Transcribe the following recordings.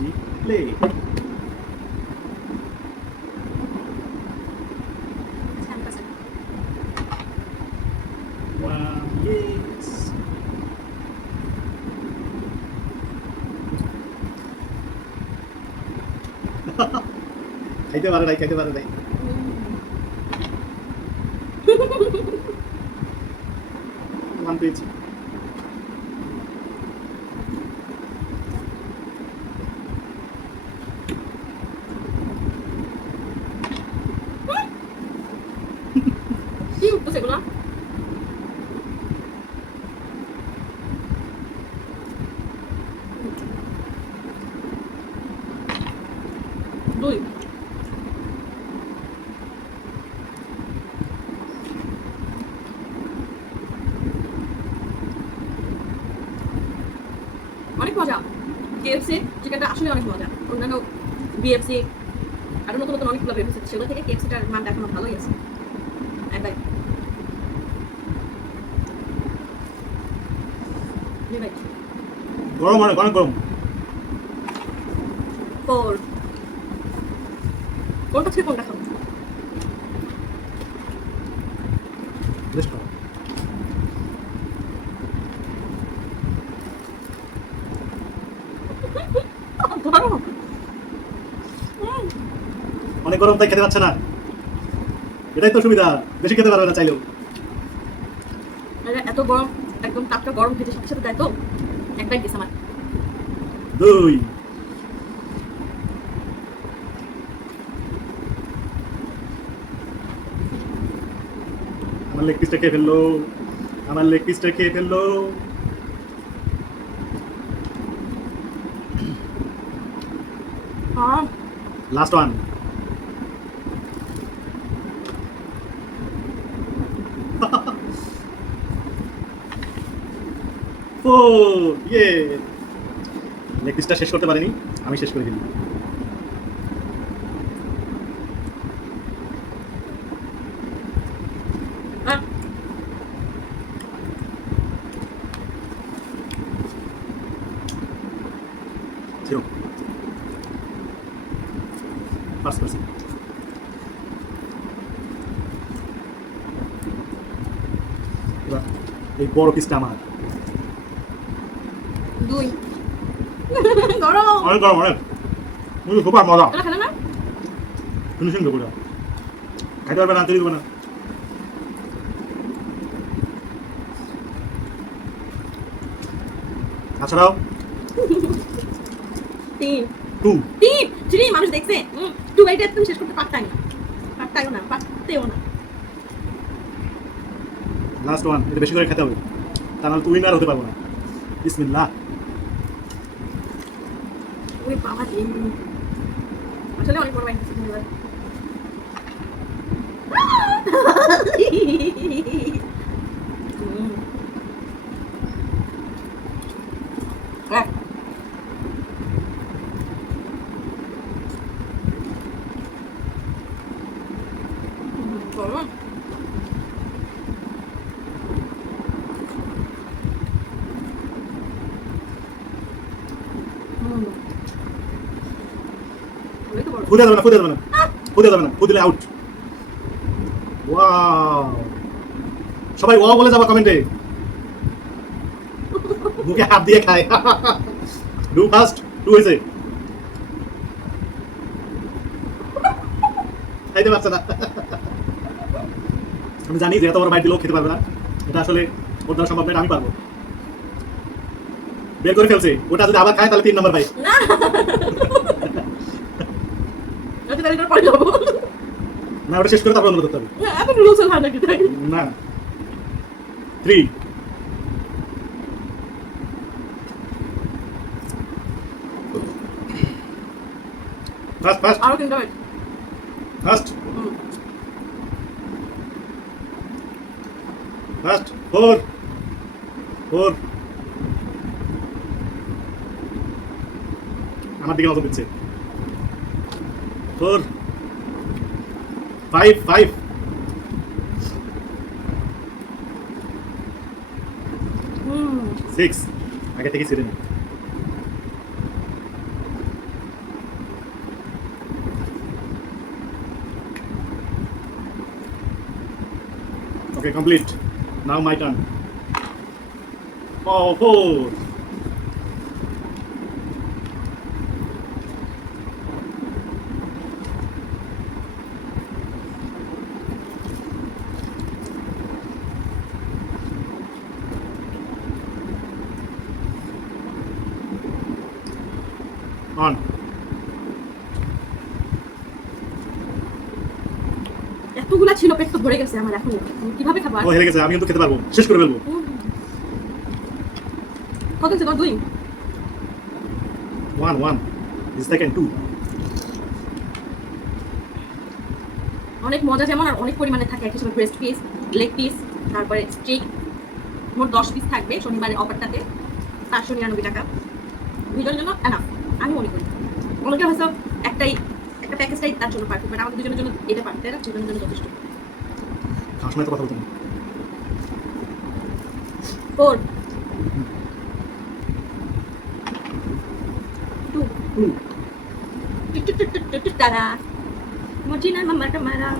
Music play. Wow, yes. খাইতে পারে নাই খাইতে পারে নাই ওয়ান পেয়েছি কি উঠতেছে এগুলো? দুই অনেক মজা। কেএফসি চিকেনটা আসলে অনেক মজা। অন্যান্য বিএফসি আরো নতুন নতুন অনেকগুলো বের হচ্ছে, সেগুলো থেকে কেএফসিটার মানটা এখনো ভালোই আছে। একদম গরম অনেক অনেক গরম ফোর কোনটা থেকে কোনটা খাবো? বেশ ভালো গরম। অনেক গরম তাই খেতে পারছে না, এটাই তো সুবিধা, বেশি খেতে পারবে না চাইলেও। এত গরম, একদম টাটকা গরম খেতে সাথে সাথে দেয় তো একটাই গেছে আমার। দুই আমার লেগ পিসটা খেয়ে ফেললো, আমার লেগ পিসটা খেয়ে ফেললো। লাস্ট ওয়ান ও ইয়ে লেগ পিসটা শেষ করতে পারিনি, আমি শেষ করে দিলাম। Zero. First person. এবার এই বড় পিসটা আমার। দুই গরম অনেক গরম অনেক, কিন্তু সুপার মজা। এটা খেলে না ফিনিশিং দেবো, খাইতে পারবে না, তৈরি দেবো না। তাছাড়াও তিন টু তিন থ্রি মানুষ দেখছে টু বাইটে তুমি শেষ করতে পারতাই না, পারতেও না। লাস্ট ওয়ান, এটা বেশি করে খেতে হবে, তা নাহলে তুই উইনার হতে পারবো না। বিসমিল্লাহ। ওই বাবা রে, আসলে অনেক বড় বাইট ফুদে যাবে না, ফুদে যাবে না, ফুদে যাবে না, ফুদিলে আউট। ওয়াও, সবাই ওয়াও বলে যাবা কমেন্টে, মুখে হাত দিয়ে খায়। ডু ফাস্ট, টু হয়েছে, খাইতে পারছে না। আমি জানি যে এত বড় বাইট দিলেও খেতে পারবে না, এটা আসলে ওর দ্বারা সম্ভব নয়, আমি পারবো। বের করে ফেলছে, ওটা যদি আবার খায় তাহলে 3 নম্বর বাইট। না আচ্ছা তাহলে এটা পরে যাবো না, ওটা শেষ করে তারপর অনুরোধ করতে হবে। না এত রুলস হয় নাকি তাই না 3 ফাস্ট ফাস্ট আরো তিনটা বাইট ফাস্ট ফাস্ট 4 4 আমার দিকে নজর দিচ্ছে। 4 5 5 6 আগে থেকে ছিঁড়ে নি। Okay, complete. Now my turn. Oh, four. On. এতগুলা ছিল, পেট তো ভরে গেছে আমার এখন। আমি কিভাবে খাবো আর? ও হেরে গেছে, আমি কিন্তু খেতে পারবো, শেষ করে ফেলবো। কত হচ্ছে তোমার? 2? 1 this second 2. অনেক মজা যেমন আর অনেক পরিমাণে থাকে এক হিসেবে ব্রেস্ট পিস, লেগ পিস, তারপরে স্টেক, মোট 10 পিস থাকবে শনিবারের অফারটাতে 599 টাকা। দুজনের জন্য এনাফ আমি মনে করি। অনেকে হয়তো একটা প্যাকেজটাই তার জন্য পারফেক্ট, বাট আমাদের দুজনের জন্য এটা পারফেক্ট, তাই না? দুজনের জন্য যথেষ্ট। খাওয়ার সময় তো কথা বলতে না। 4 2 টারা Mochina mamá cámara.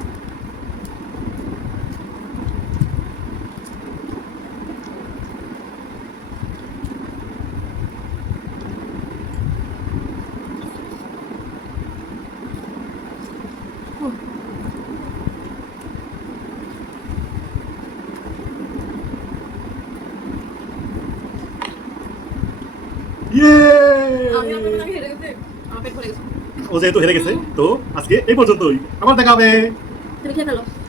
ও যেহেতু হেরে গেছে, তো আজকে এই পর্যন্তই। আবার দেখা হবে। তুমি খেয়ে ফেলো।